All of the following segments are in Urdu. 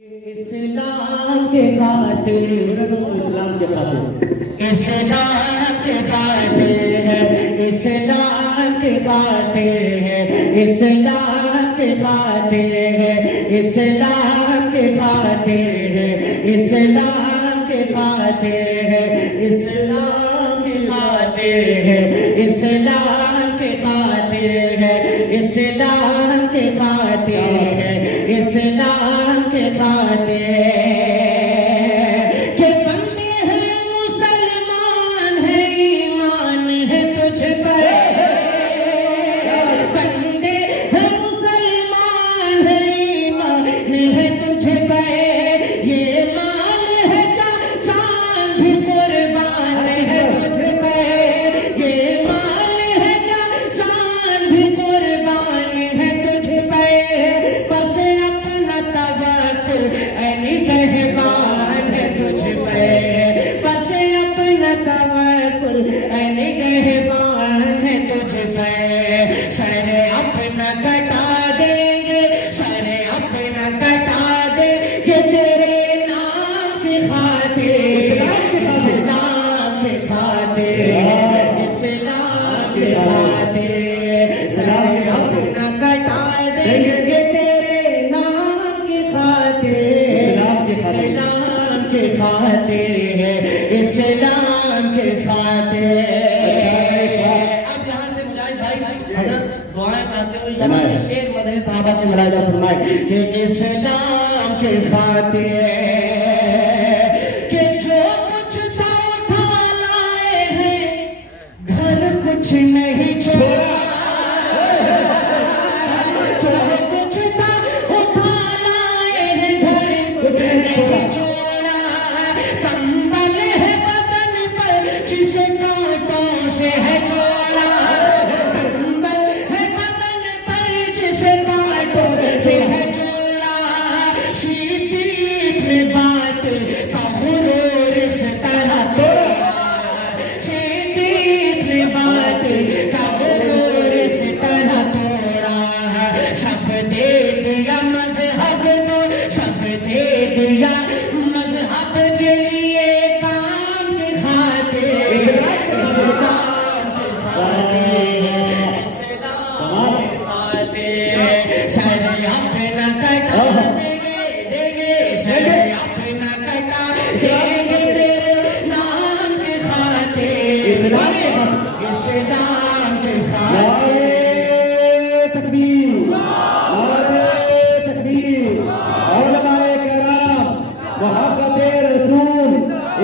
اسلام کے خاطر، اسلام کے خاطر، اسلام کے خاطر ہے، اسلام کے خاطر ہے، اسلام کے خاطر ہے، اسلام کے خاطر ہے، اسلام کے خاطر ہے، اسلام کے خاطر ہے، اسلام کے خاطر ہے، اسلام کے خاطر ہے، اسلام کے خاطر کہ بندے ہیں مسلمان ہیں، ایمان ہے تجھ پر، بندے ہیں مسلمان ہیں، ایمان ہے تجھ پر، یہ مال ہے کا جان بھی قربان ہے تجھ پر، یہ مال ہے کا جان بھی قربان ہے تجھ پر، بس اپنا توکل نگہبان ہے تجھ پر، بس اپنا توکل نگہبان ہے تجھ پر، سر اپنا کٹا دیں گے، سر اپنا کٹا دیں گے تیرے نام کی خاطر، اسلام کی خاطر، اسلام کی خاطر، سر اپنا کٹا دیں گے تیرے نام کی خاطر، اسلام کی خاطر ہے، اسلام کی خاطر۔ اب یہاں سے مجاہد بھائی حضرت دعائیں چاہتے ہو، یہاں سے شیر مدح صحابہ کی ملاحظہ فرمائے کہ اسلام کی خاطر کہ جو کچھ تھا اٹھا لائے ہیں، گھر کچھ نہیں چھوڑا، جو کچھ تھا اٹھا لائے ہیں، گھر کچھ نہیں چھوڑا، کمبل ہے بدن پر جس کانٹوں سے ہے جوڑا، کمبل ہے بدن پر جس کانٹوں سے ہے جوڑا، صدیق نے بات کا غرور اس طرح توڑا، صدیق نے بات کا غرور اس طرح توڑا، سب دے دیا مذہب کو، سب دے دیا مذہب کے لیے کام کی خاطر، اسلام کی خاطر، اسلام کی خاطر، سر اپنا کٹا دیں گے، سر اپنا کٹا دیں گے تیرے نام کی خاطر، اسلام کی خاطر۔ تکبیر، نعرہ تکبیر، علماء کرام، محبت رسول،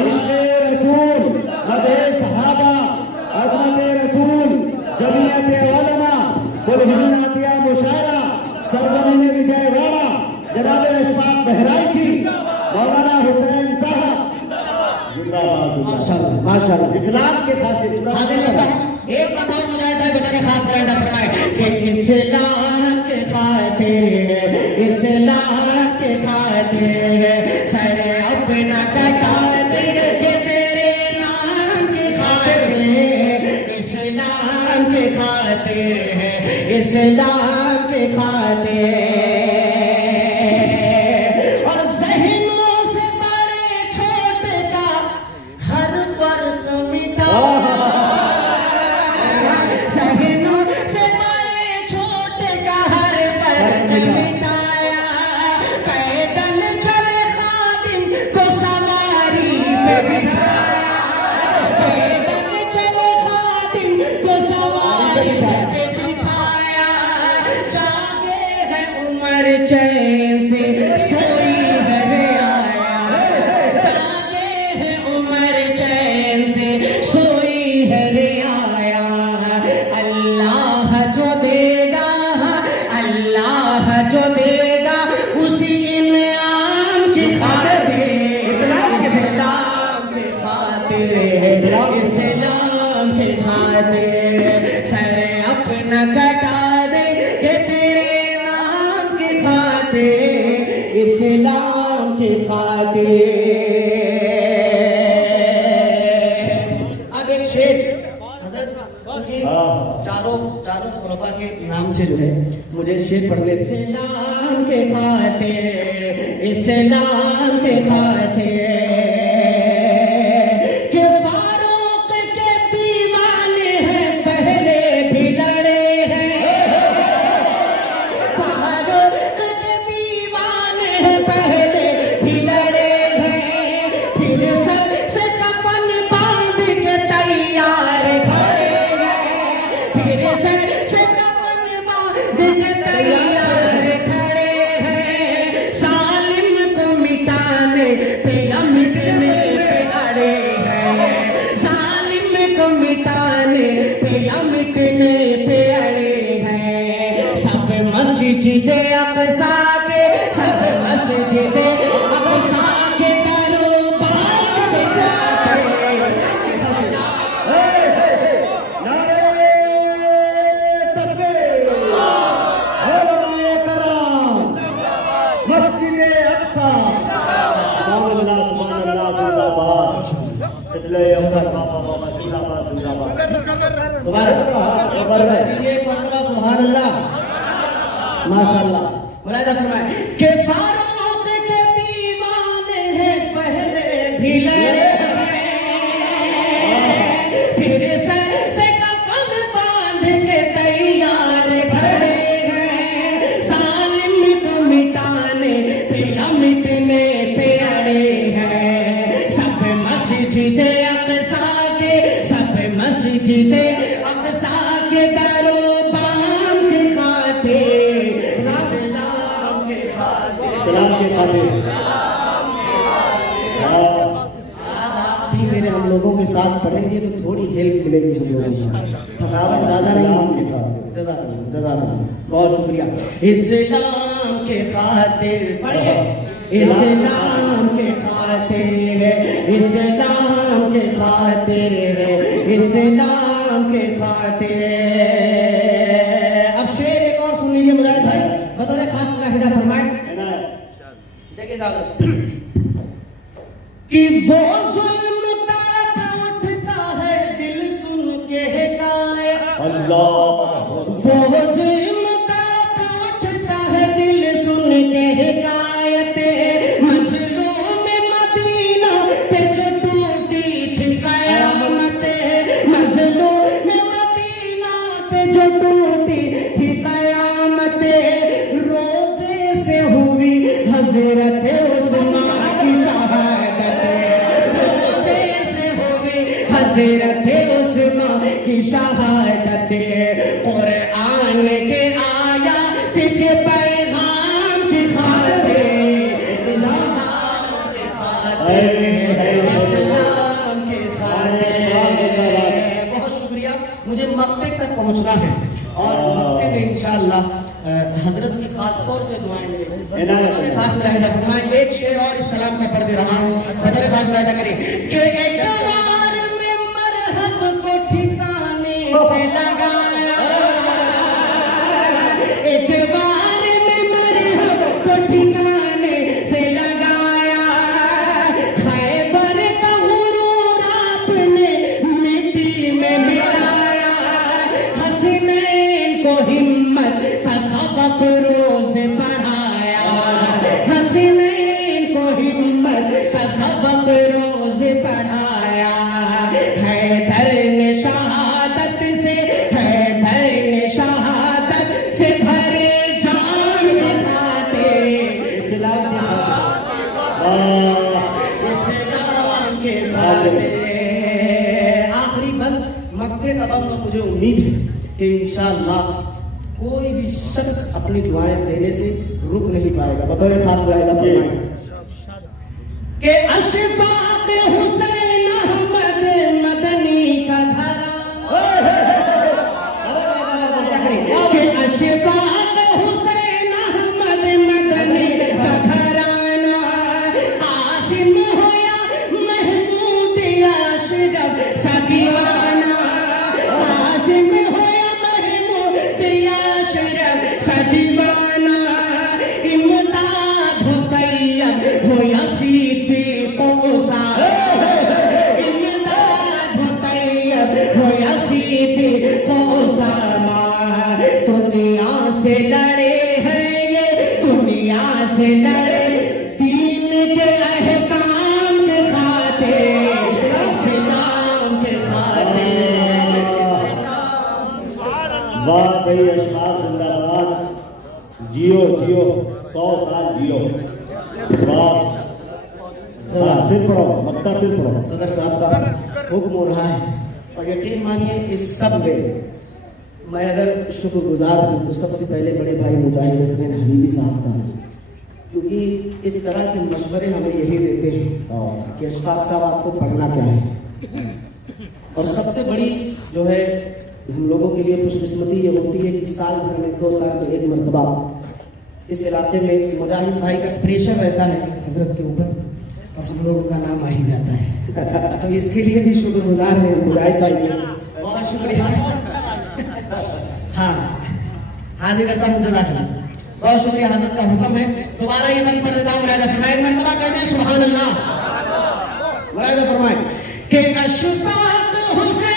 عشق رسول، مدح صحابہ، عظمت رسول، جمعیت علماء، بلہن عطیہ مشاعرہ، سرزمین وجے واڑہ، جناب اشفاق بہرائچی، مولانا حسین صاحب، زندہ باد، ماشاءاللہ، اسلام کے خاطر۔ حاضر ہوتا ہے ایک بات اور مجاہد ہے بتانے خاص کرنا فرمائے کہ اسلام کے خاطر ہے، اسلام کے خاطر ہے، سر اپنا کٹا دیں گے تیرے نام کی خاطر، اسلام کے خاطر ہے، اسلام کے خاطر، اور ذہنوں سے بڑے چھوٹے کا ہر فرق مٹا، ذہنوں سے بڑے چھوٹے کا ہر فرق مٹایا، پیدل چلے خادم کو سواری پہ بٹھایا، پیدل چلے خادم کو سواری پہ بٹھایا، جاگے ہے عمر چین سے سوئی ہے رعایا، جاگے ہے عمر چین سے سوئی ہے رعایا، اللہ جو دے گا، اللہ جو دے گا اسی انعام کی خاطر، اسلام کی خاطر، اسلام کی خاطر، سر اپنا کٹا دیں گے تیرے نام کی خاطر، اسلام کی خاطر۔ اب ایک شیر حضرت چونکہ چاروں خلفاء کے نام سے جو ہے مجھے شیر پڑھنے سے اسلام کے خاطر اسلام کے خاطر کہ فاروق کے دیوانے ہیں پہلے بھی لڑے ہیں فاروق کے دیوانے ہیں پہلے بھی لڑے ہیں پھر سب سے کفن باندھ کے تیار کھڑے ہیں پھر سب سے کفن باندھ کے تیار کھڑے ہیں ظالم کو مٹانے پہ یا مٹنے پہ اڑے ہیں ظالم کو مٹانے پہ یا مٹنے پہ اڑے ہیں سب مسجد اقصی کے سب مسجد اقصی کے دربار پہ جاتے نعرے تکبیر علماء کرام مسجد اقصی سبحان اللہ زندہ باد قبلہ بابا زندہ باد دوبارہ یہ مرتبہ سبحان اللہ ماشاءاللہ ملاحظہ فرمائے کہ فاروق کے دیوانے ہیں پہلے بھی لڑے ہیں پھر سر سے کفن باندھ کے تیار کھڑے ہیں ظالم کو مٹانے پہ یا مٹنے پہ اڑے ہیں سب مسجد اقصی کے سب مسجد اقصی کے دربار کی خاطر اسلام کے خاطر سلام کے خاطر آپ بھی میرے ہم لوگوں کے ساتھ پڑھیں گے تو تھوڑی ہیلپ ملے گی ہم لوگوں کو تھکاوٹ زیادہ نہیں جزاک اللہ جزاک اللہ بہت شکریہ اسلام کے خاطر پڑھیں اسلام کے خاطر ہے اسلام کے خاطر ہے اسلام کے خاطر اب شعر ایک اور سن لیجیے مجاہد بھائی بطور خاص اللہ فرمائے دیکھیں کہ وہ ظلم تڑپ اٹھتا ہے دل سن کے حکایت اللہ وہ ظلم تڑپ اٹھتا ہے دل سن کے حکایت مظلوم مدینہ پہ جو ٹوٹی تھی قیامت مظلوم مدینہ پہ جو ٹوٹی تھی قیامت روزے سے ہوئی حضرت عثمان کی شہادت روزے سے ہوئی حضرت عثمان کی شہادت قرآن کے آیات کے پیغام کی خاطر اسلام کے خاطر اسلام کے خاطر بہت شکریہ مجھے مقطع تک پہنچنا ہے اور مقطع میں انشاءاللہ حضرت کی خاص طور سے دعائیں لیں خاص ملاحظہ فرمائیں ایک شعر اور اس کلام کا پڑھ دے رہا ہوں بطور خاص ملاحظہ کریں کہ ایک بار میں مرحب کو ٹھکانے سے لگایا ایک بار میں مرحب کو ٹھکانے سے لگایا خیبر کا غرور آپ نے مٹی میں ملایا حسنین کو ہمت کا سبق روز پڑھایا حسنین کو ہمت کا سبق روز پڑھایا حیدر نے شہادت سے حیدر نے شہادت سے بھرے جان کے خاطر اسلام کے خاطر آخری بند مقطع کا بند مجھے امید ہے کہ انشاءاللہ کوئی بھی شخص اپنی دعائیں دینے سے رک نہیں پائے گا بطور خاص دعائیں فرمائیں کہ اشفاق حسین احمد مدنی کا گھرانہ کہ اشفاق حسین احمد مدنی کا گھرانہ قاسم ہو یا محمود یا اشرف سا دیوانہ قاسم ہو یا محمود یا اشرف سا دیوانہ امداد ہو طیب ہو یا صدیق و عثمان دنیا سے لڑے دین کے احکام کے خاطر، اسلام کے خاطر، واہ بھائی اشفاق زندہ باد، جیو جیو 100 سال جیو، واہ پھر پڑھو مکہ پھر پڑھو۔ صدر صاحب کا حکم ہو رہا ہے اور یقین مانیے اس سب میں اگر شکر گزار ہوں تو سب سے پہلے بڑے بھائی مجاہد حسین حبیبی صاحب کا ہوں، کیونکہ اس طرح کے مشورے ہمیں یہی دیتے ہیں کہ اشفاق صاحب آپ کو پڑھنا کیا ہے۔ اور سب سے بڑی جو ہے ہم لوگوں کے لیے خوش قسمتی یہ ہوتی ہے کہ سال بھر میں 2 سال میں ایک مرتبہ اس علاقے میں مجاہد بھائی کا پریشر رہتا ہے حضرت کے اوپر اور ہم لوگوں کا نام آ ہی جاتا ہے، تو اس کے لیے بھی شکر گزار ہیں مجاہد بھائی کے، بہت شکریہ۔ ہاں حاضر کرتا ہوں، جزاک اللہ، بہت شکریہ۔ حضرت کا حکم ہے، دوبارہ یہ نظم پڑھ دیتا ہوں، ملاحظہ فرمائے، ایک مرتبہ کہتے ہیں سبحان اللہ، ملاحظہ فرمائے کہ اشفاق حسین